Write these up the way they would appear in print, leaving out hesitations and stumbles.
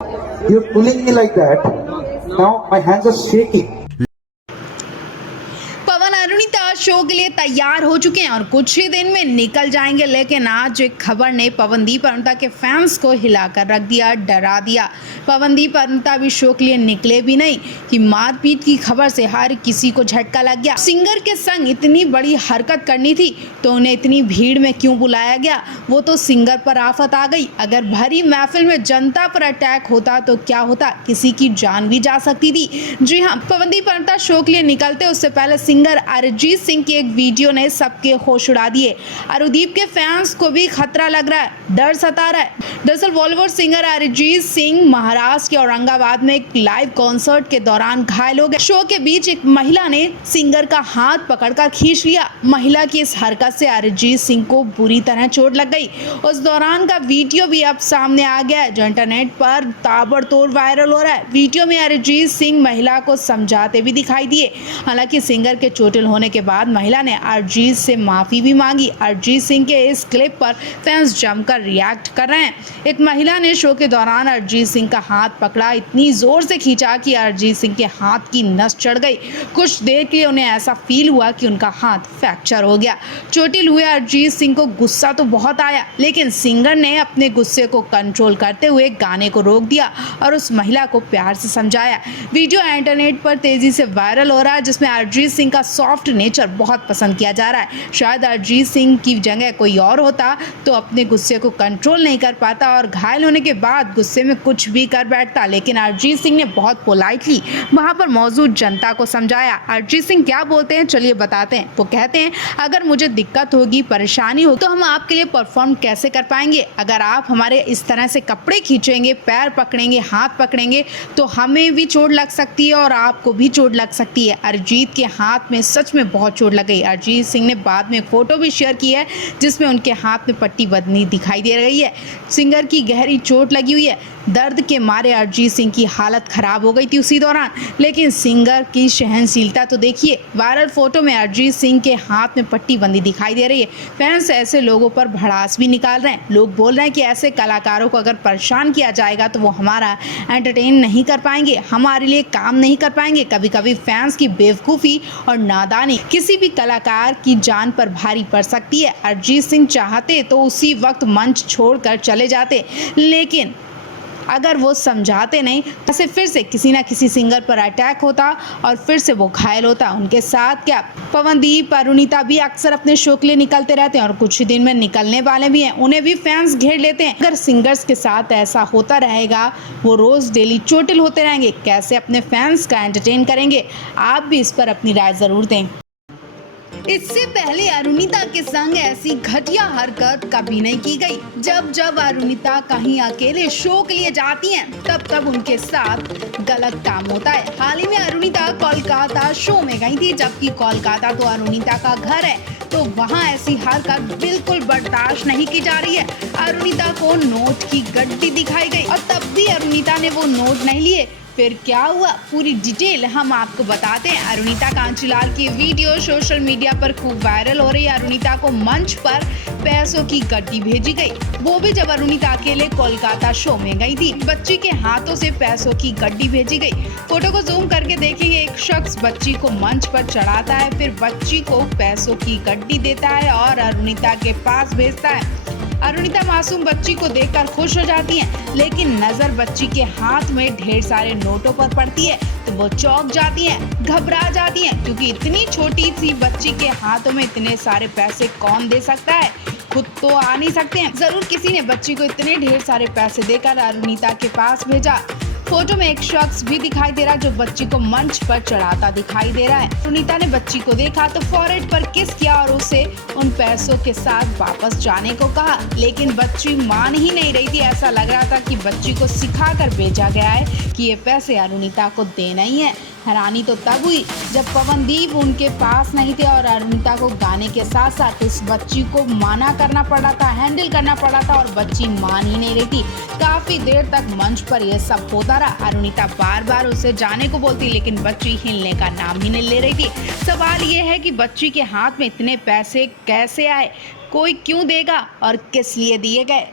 You're pulling me like that. Now my hands are shaking. Pawan Arunita show के लिए तैयार हो चुके हैं और कुछ ही दिन में निकल जाएंगे, लेकिन आज एक खबर ने पवनदीप अरुणिता के फैंस को हिलाकर रख दिया, डरा दिया। पवनदीप अरुणिता भी शो के लिए निकले भी नहीं कि मारपीट की खबर से हर किसी को झटका लग गया। सिंगर के संग इतनी बड़ी हरकत करनी थी तो उन्हें इतनी भीड़ में क्यों बुलाया गया? वो तो सिंगर पर आफत आ गई। अगर भरी महफिल में जनता पर अटैक होता तो क्या होता? किसी की जान भी जा सकती थी। जी हाँ, पवनदीप अरुणिता शो के लिए निकलते उससे पहले सिंगर अरिजीत सिंह की एक वीडियो ने सबके होश उड़ा दिए। अरुदीप के फैंस को भी खतरा लग रहा है, डर सता रहा है। दरअसल बॉलीवुड सिंगर अरिजीत सिंह महाराष्ट्र के औरंगाबाद में एक लाइव कॉन्सर्ट के दौरान घायल हो गए। शो के बीच एक महिला ने सिंगर का हाथ पकड़कर खींच लिया। महिला की इस हरकत से अरिजीत सिंह को बुरी तरह चोट लग गई। उस दौरान का वीडियो भी अब सामने आ गया है, जो इंटरनेट पर ताबड़तोड़ वायरल हो रहा है। वीडियो में अरिजीत सिंह महिला को समझाते भी दिखाई दिए। हालांकि सिंगर के चोटिल होने के बाद महिला ने अरिजीत से माफी भी मांगी। अरिजीत सिंह के इस क्लिप पर फैंस जमकर रिएक्ट कर रहे हैं। एक महिला ने शो के दौरान अरिजीत सिंह का हाथ पकड़ा, इतनी जोर से खींचा कि अरिजीत सिंह के हाथ की नस चढ़ गई। कुछ देर के लिए उन्हें ऐसा फील हुआ कि उनका हाथ फ्रैक्चर हो गया। चोटिल हुए अरिजीत सिंह को गुस्सा तो बहुत आया, लेकिन सिंगर ने अपने गुस्से को कंट्रोल करते हुए गाने को रोक दिया और उस महिला को प्यार से समझाया। वीडियो इंटरनेट पर तेजी से वायरल हो रहा है, जिसमें अरिजीत सिंह का सॉफ्ट नेचर बहुत पसंद किया जा रहा है। शायद अरिजीत सिंह की जगह कोई और होता तो अपने गुस्से को कंट्रोल नहीं कर पाता और घायल होने के बाद गुस्से में कुछ भी कर बैठता, लेकिन अरिजीत सिंह ने बहुत पोलाइटली वहां पर मौजूद जनता को समझाया। अरिजीत सिंह क्या बोलते हैं चलिए बताते हैं। वो कहते हैं, अगर मुझे दिक्कत होगी, परेशानी हो तो हम आपके लिए परफॉर्म कैसे कर पाएंगे? अगर आप हमारे इस तरह से कपड़े खींचेंगे, पैर पकड़ेंगे, हाथ पकड़ेंगे तो हमें भी चोट लग सकती है और आपको भी चोट लग सकती है। अरिजीत के हाथ में सच में बहुत चोट लग गई। अरिजीत सिंह ने बाद में फोटो भी शेयर की है, जिसमें उनके हाथ में पट्टी बंधी दिखाई दे रही है। सिंगर की गहरी चोट लगी हुई है। दर्द के मारे अरिजीत सिंह की हालत खराब हो गई थी उसी दौरान, लेकिन सिंगर की सहनशीलता तो देखिए। वायरल फोटो में अरिजीत सिंह के हाथ में पट्टी बंधी दिखाई दे रही है। फैंस ऐसे लोगों पर भड़ास भी निकाल रहे हैं। लोग बोल रहे हैं कि ऐसे कलाकारों को अगर परेशान किया जाएगा तो वो हमारा एंटरटेन नहीं कर पाएंगे, हमारे लिए काम नहीं कर पाएंगे। कभी कभी फैंस की बेवकूफ़ी और नादानी किसी भी कलाकार की जान पर भारी पड़ सकती है। अरिजीत सिंह चाहते तो उसी वक्त मंच छोड़कर चले जाते, लेकिन अगर वो समझाते नहीं तो फिर से किसी ना किसी सिंगर पर अटैक होता और फिर से वो घायल होता। उनके साथ क्या, पवनदीप अरुणिता भी अक्सर अपने शो के लिए निकलते रहते हैं और कुछ ही दिन में निकलने वाले भी हैं। उन्हें भी फैंस घेर लेते हैं। अगर सिंगर्स के साथ ऐसा होता रहेगा, वो रोज डेली चोटिल होते रहेंगे, कैसे अपने फैंस का एंटरटेन करेंगे? आप भी इस पर अपनी राय जरूर दें। इससे पहले अरुणिता के संग ऐसी घटिया हरकत कभी नहीं की गई। जब जब अरुणिता कहीं अकेले शो के लिए जाती हैं, तब तब उनके साथ गलत काम होता है। हाल ही में अरुणिता कोलकाता शो में गई थी, जबकि कोलकाता तो अरुणिता का घर है, तो वहां ऐसी हरकत बिल्कुल बर्दाश्त नहीं की जा रही है। अरुणिता को नोट की गड्डी दिखाई गई और तब भी अरुणिता ने वो नोट नहीं लिए। फिर क्या हुआ, पूरी डिटेल हम आपको बताते हैं। अरुणिता कांचीलाल की वीडियो सोशल मीडिया पर खूब वायरल हो रही है। अरुणिता को मंच पर पैसों की गड्डी भेजी गई, वो भी जब अरुणिता अकेले कोलकाता शो में गई थी। बच्ची के हाथों से पैसों की गड्डी भेजी गई। फोटो को जूम करके देखेंगे, एक शख्स बच्ची को मंच पर चढ़ाता है, फिर बच्ची को पैसों की गड्डी देता है और अरुणिता के पास भेजता है। अरुणिता मासूम बच्ची को देखकर खुश हो जाती हैं, लेकिन नजर बच्ची के हाथ में ढेर सारे नोटों पर पड़ती है तो वो चौंक जाती हैं, घबरा जाती हैं, क्योंकि इतनी छोटी सी बच्ची के हाथों में इतने सारे पैसे कौन दे सकता है? खुद तो आ नहीं सकते हैं। जरूर किसी ने बच्ची को इतने ढेर सारे पैसे देकर अरुणिता के पास भेजा। फोटो में एक शख्स भी दिखाई दे रहा है जो बच्ची को मंच पर चढ़ाता दिखाई दे रहा है। अरुणिता ने बच्ची को देखा तो फॉरहेड पर किस किया और उसे उन पैसों के साथ वापस जाने को कहा, लेकिन बच्ची मान ही नहीं रही थी। ऐसा लग रहा था कि बच्ची को सिखाकर भेजा गया है कि ये पैसे अरुणिता को देना ही है। हैरानी तो तब हुई जब पवनदीप उनके पास नहीं थे और अरुणिता को गाने के साथ साथ इस बच्ची को माना करना पड़ा था, हैंडल करना पड़ा था, और बच्ची मान ही नहीं रही थी। काफी देर तक मंच पर यह सब होता रहा। अरुणिता बार बार उसे जाने को बोलती, लेकिन बच्ची हिलने का नाम ही नहीं ले रही थी। सवाल ये है कि बच्ची के हाथ में इतने पैसे कैसे आए, कोई क्यों देगा और किस लिए दिए गए?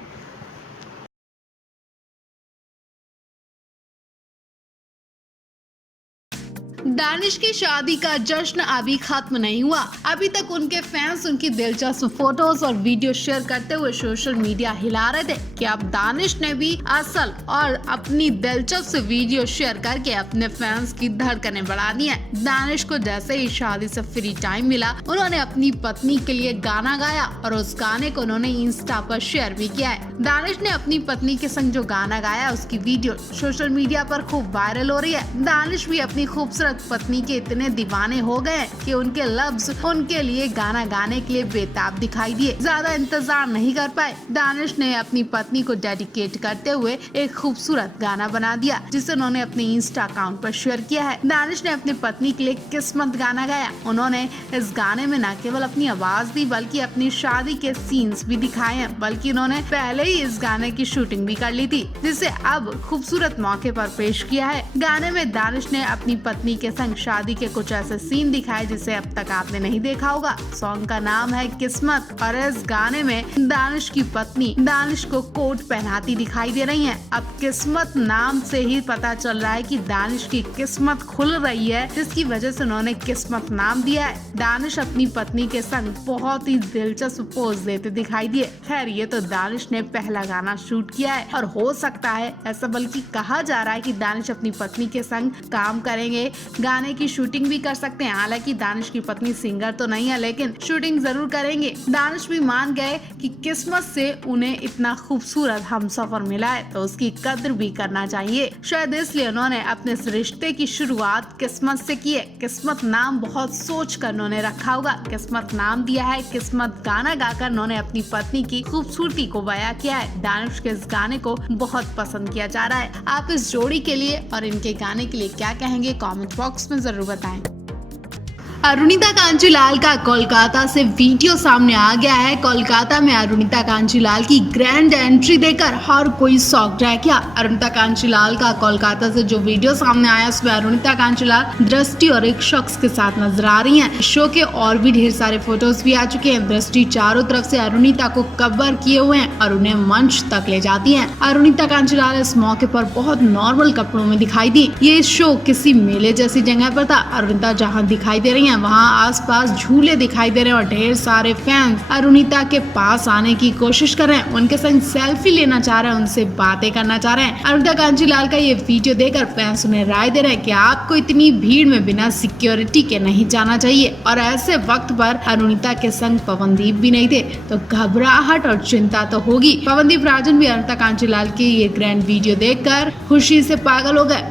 दानिश की शादी का जश्न अभी खत्म नहीं हुआ। अभी तक उनके फैंस उनकी दिलचस्प फोटोज और वीडियो शेयर करते हुए सोशल मीडिया हिला रहे थे कि अब दानिश ने भी असल और अपनी दिलचस्प वीडियो शेयर करके अपने फैंस की धड़कनें बढ़ा दी हैं। दानिश को जैसे ही शादी से फ्री टाइम मिला, उन्होंने अपनी पत्नी के लिए गाना गाया और उस गाने को उन्होंने इंस्टा पर शेयर भी किया है। दानिश ने अपनी पत्नी के संग जो गाना गाया, उसकी वीडियो सोशल मीडिया पर खूब वायरल हो रही है। दानिश भी अपनी खूबसूरत पत्नी के इतने दीवाने हो गए कि उनके लफ्ज उनके लिए गाना गाने के लिए बेताब दिखाई दिए। ज्यादा इंतजार नहीं कर पाए, दानिश ने अपनी पत्नी को डेडिकेट करते हुए एक खूबसूरत गाना बना दिया, जिसे उन्होंने अपने इंस्टा अकाउंट पर शेयर किया है। दानिश ने अपनी पत्नी के लिए किस्मत गाना गाया। उन्होंने इस गाने में न केवल अपनी आवाज दी, बल्कि अपनी शादी के सीन्स भी दिखाए हैं। बल्कि उन्होंने पहले ही इस गाने की शूटिंग भी कर ली थी, जिसे अब खूबसूरत मौके पर पेश किया है। गाने में दानिश ने अपनी पत्नी के संग शादी के कुछ ऐसे सीन दिखाए जिसे अब तक आपने नहीं देखा होगा। सॉन्ग का नाम है किस्मत और इस गाने में दानिश की पत्नी दानिश को कोट पहनाती दिखाई दे रही हैं। अब किस्मत नाम से ही पता चल रहा है कि दानिश की किस्मत खुल रही है, जिसकी वजह से उन्होंने किस्मत नाम दिया है। दानिश अपनी पत्नी के संग बहुत ही दिलचस्प पोज देते दिखाई दिए। खैर, ये तो दानिश ने पहला गाना शूट किया है और हो सकता है ऐसा, बल्कि कहा जा रहा है कि दानिश अपनी पत्नी के संग काम करेंगे, गाने की शूटिंग भी कर सकते हैं। हालांकि दानिश की पत्नी सिंगर तो नहीं है, लेकिन शूटिंग जरूर करेंगे। दानिश भी मान गए कि किस्मत से उन्हें इतना खूबसूरत हमसफर मिला है, तो उसकी कद्र भी करना चाहिए। शायद इसलिए उन्होंने अपने इस रिश्ते की शुरुआत किस्मत से की है। किस्मत नाम बहुत सोच कर उन्होंने रखा होगा। किस्मत नाम दिया है। किस्मत गाना गाकर उन्होंने अपनी पत्नी की खूबसूरती को बयां किया है। दानिश के इस गाने को बहुत पसंद किया जा रहा है। आप इस जोड़ी के लिए और इनके गाने के लिए क्या कहेंगे, कमेंट बॉक्स में जरूर बताएं। अरुणिता कांजीलाल का कोलकाता से वीडियो सामने आ गया है। कोलकाता में अरुणिता कांजीलाल की ग्रैंड एंट्री देखकर हर कोई शॉक्ड रह गया। अरुणिता कांजीलाल का कोलकाता से जो वीडियो सामने आया, उसमें अरुणिता कांजीलाल दृष्टि और एक शख्स के साथ नजर आ रही हैं। शो के और भी ढेर सारे फोटोज भी आ चुके हैं। दृष्टि चारों तरफ से अरुणिता को कवर किए हुए हैं और उन्हें मंच तक ले जाती है। अरुणिता कांजीलाल इस मौके पर बहुत नॉर्मल कपड़ों में दिखाई दी। ये शो किसी मेले जैसी जगह पर था। अरुणिता जहाँ दिखाई दे रही है, वहाँ आसपास झूले दिखाई दे रहे हैं और ढेर सारे फैंस अरुणिता के पास आने की कोशिश कर रहे हैं, उनके संग सेल्फी लेना चाह रहे हैं, उनसे बातें करना चाह रहे हैं। अरुणिता कांजीलाल का ये वीडियो देखकर फैंस उन्हें राय दे रहे हैं कि आपको इतनी भीड़ में बिना सिक्योरिटी के नहीं जाना चाहिए। और ऐसे वक्त पर अरुणिता के संग पवनदीप भी नहीं थे, तो घबराहट और चिंता तो होगी। पवनदीप राजन भी अरुणिता कांजीलाल की ये ग्रैंड वीडियो देखकर खुशी से पागल हो गए।